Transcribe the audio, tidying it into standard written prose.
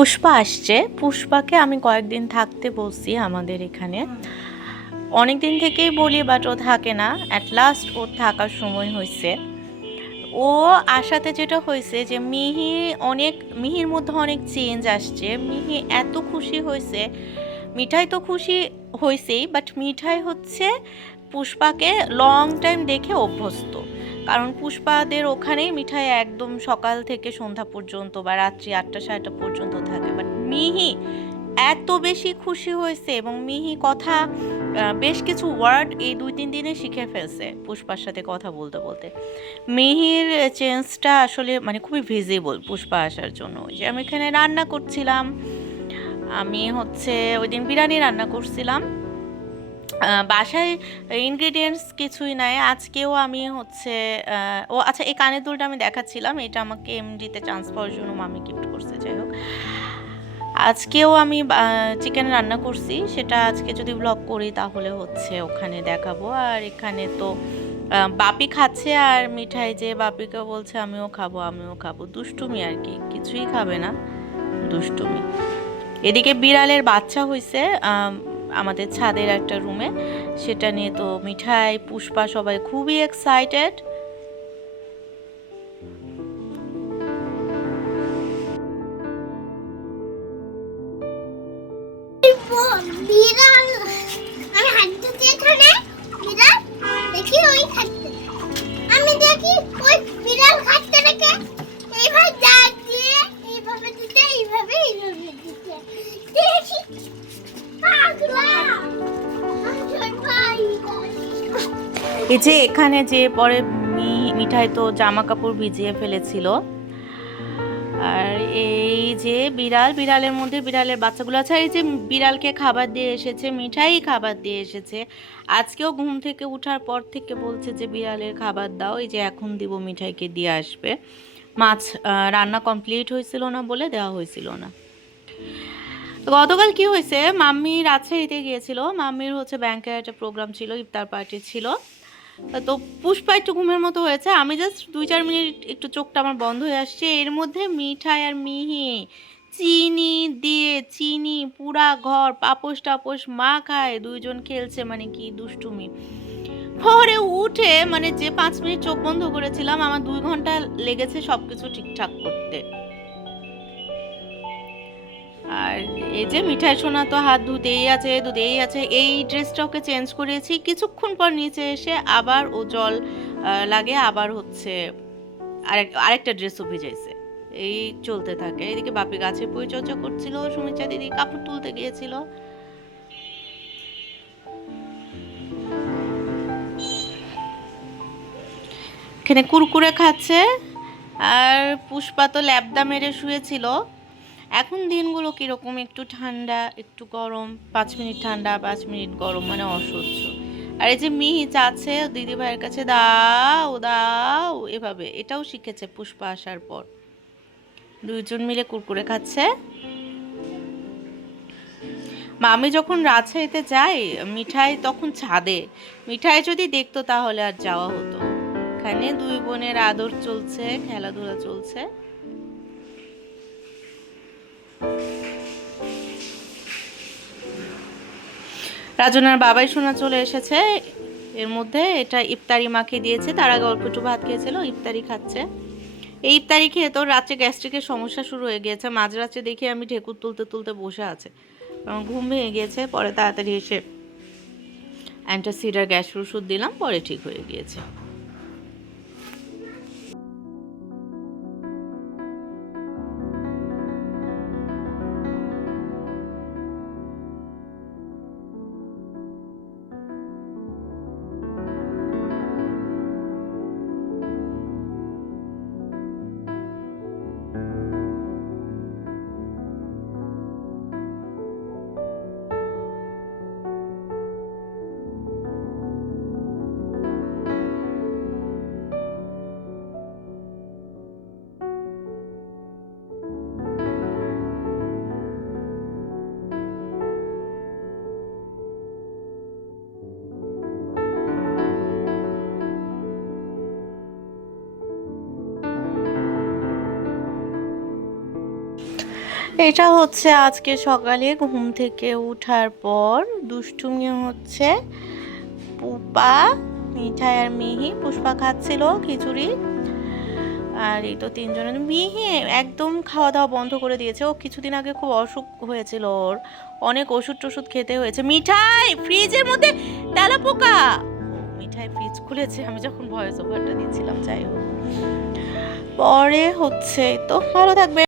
পুষ্পা আসছে। পুষ্পাকে আমি কয়েকদিন থাকতে বলছি আমাদের এখানে। অনেক দিন থেকেই বলি, বাট ও থাকে না। অ্যাট লাস্ট ওর থাকার সময় হয়েছে। ও আসাতে যেটা হয়েছে যে মিহির মধ্যে অনেক চেঞ্জ আসছে। মিহি এত খুশি হয়েছে। মিঠাই তো খুশি হয়েছেই, বাট মিঠাই হচ্ছে পুষ্পাকে লং টাইম দেখে অভ্যস্ত। কারণ পুষ্পাদের ওখানেই মিঠাই একদম সকাল থেকে সন্ধ্যা পর্যন্ত বা রাত্রি 8টা 9:30 পর্যন্ত থাকে। বাট মিহি এত বেশি খুশি হয়েছে এবং মিহি কথা বেশ কিছু ওয়ার্ড এই 2-3 দিনে শিখে ফেলছে পুষ্পার সাথে কথা বলতে বলতে। মিহির চেঞ্জটা আসলে মানে খুবই ভিজিবল পুষ্পা আসার জন্য। ওই যে আমি এখানে রান্না করছিলাম, আমি হচ্ছে ওই দিন বিরিয়ানি রান্না করছিলাম। বাসায় ইনগ্রেডিয়েন্টস কিছুই নাই। আজকেও আমি হচ্ছে ও আচ্ছা, এই কানের দুলটা আমি দেখাচ্ছিলাম, এটা আমাকে এমডিতে চান্স পাওয়ার জন্য মামি গিফট করছে। যাই হোক, আজকেও আমি চিকেন রান্না করছি, সেটা আজকে যদি ব্লগ করি তাহলে হচ্ছে ওখানে দেখাবো। আর এখানে তো বাপি খাচ্ছে, আর মিঠাই যে বাপিকে বলছে আমিও খাবো আমিও খাবো, দুষ্টুমি আর কি, কিছুই খাবে না, দুষ্টুমি। এদিকে বিড়ালের বাচ্চা হইছে আমাদের ছাদের একটা রুমে, সেটা নিয়ে তো মিঠাই পুষ্পা সবাই খুবই এক্সাইটেড। বিড়াল আমি হাত দিতে এখানে বিড়াল দেখি ওই খাচ্ছে, আমি দেখি ওই বিড়াল খাচ্ছে নাকি এইভাবে যাচ্ছে, এইভাবে দিতে এইভাবে দিতে দেখি পাগলা আমার ভাই। এই যে এখানে যে পরে মিঠাই তো জামা কাপড় ভিজিয়ে ফেলেছিল। আর এই যে বিড়ালের মধ্যে বিড়ালের বাচ্চাগুলো আছে। এই যে বিড়ালকে খাবার দিয়ে এসেছে, মিঠাই খাবার দিয়ে এসেছে। আজকেও ঘুম থেকে ওঠার পর থেকে বলছে যে বিড়ালের খাবার দাও, এই যে এখন দিব, মিঠাইকে দিয়ে আসবে। মাছ রান্না কমপ্লিট হয়েছিল না বলে দেওয়া হয়েছিল না। গতকাল কি হয়েছে, মাম্মি রাজশাহীতে গিয়েছিল। মাম্মির হচ্ছে ব্যাংকের একটা প্রোগ্রাম ছিল, ইফতার পার্টি ছিল। তো পুষ্পা একটু ঘুমের মতো হয়েছে, আমি জাস্ট 2-4 মিনিট একটু চোখটা আমার বন্ধ হয়ে আসছে, এর মধ্যে মিঠাই আর মিহি চিনি দিয়ে চিনি পুরা ঘর পাপোশ টাপোশ মা খায়, দুইজন খেলছে, মানে কি দুষ্টুমি। পরে উঠে মানে যে 5 মিনিট চোখ বন্ধ করেছিলাম, আমার 2 ঘন্টা লেগেছে সবকিছু ঠিকঠাক করতে। আর এই যে মিঠাই সোনা তো হাত ধুতেই আছে। এই ড্রেসটা ওকে চেঞ্জ করেছি, কিছুক্ষণ পর নিচে এসে আবার ও জল লাগে, আবার হচ্ছে আরেকটা ড্রেসও ভিজাইছে। এই চলতে থাকে। এদিকে বাপি গাছে পরিচর্যা করছিল, সুমিত্রা দিদি কাপড় তুলতে গিয়েছিল। এখানে কুরকুরে খাচ্ছে। আর পুষ্পা তো ল্যাবদা মেরে শুয়েছিল। এখন দিনগুলো কিরকম, একটু ঠান্ডা একটু গরম, 5 মিনিট ঠান্ডা 5 মিনিট গরম, মানে অসহ্য। আর এই যে মিহি চাচ্ছে দিদি ভাইয়ের কাছে দাও দাও, এভাবে এটাও শিখেছে পুষ্পা আসার পর। দুইজন মিলে কুরকুরে খাচ্ছে। মামি যখন রাজশাহীতে যায়, মিঠাই তখন ছাদে। মিঠাই যদি দেখতো তাহলে আর যাওয়া হতো না। এখানে দুই বোনের আদর চলছে, খেলাধুলা চলছে। রাজনার বাবাই শোনা চলে এসেছে। এর মধ্যে এটা ইফতারি মাকে দিয়েছে, তার আগে অল্প একটু ভাত খেয়েছিল, ইফতারি খাচ্ছে। এই ইফতারি খেয়ে তো রাত্রে গ্যাস্ট্রিকের সমস্যা শুরু হয়ে গিয়েছে। মাঝরাত্রে দেখি আমি ঢেকুর তুলতে তুলতে বসে আছে, কারণ ঘুম ভেঙে গিয়েছে। পরে তাড়াতাড়ি এসে অ্যান্টাসিডার গ্যাসের ওষুধ দিলাম, পরে ঠিক হয়ে গিয়েছে। এটা হচ্ছে আজকে সকালে ঘুম থেকে ওঠার পর দুষ্টুমি হচ্ছে। পুপা, মিঠাই আর মিহি। পুষ্পা খাচ্ছিল খিচুড়ি, আর এই তো তিনজনের। মিহি একদম খাওয়া দাওয়া বন্ধ করে দিয়েছে। ও কিছুদিন আগে খুব অসুখ হয়েছিল, ওর অনেক ওষুধ টষুধ খেতে হয়েছে। মিঠাই ফ্রিজের মধ্যে তেলাপোকা। মিঠাই ফ্রিজ খুলেছে আমি যখন ভয়েস ওভারটা দিচ্ছিলাম। যাই হোক, পরে হচ্ছে তো ভালো থাকবে।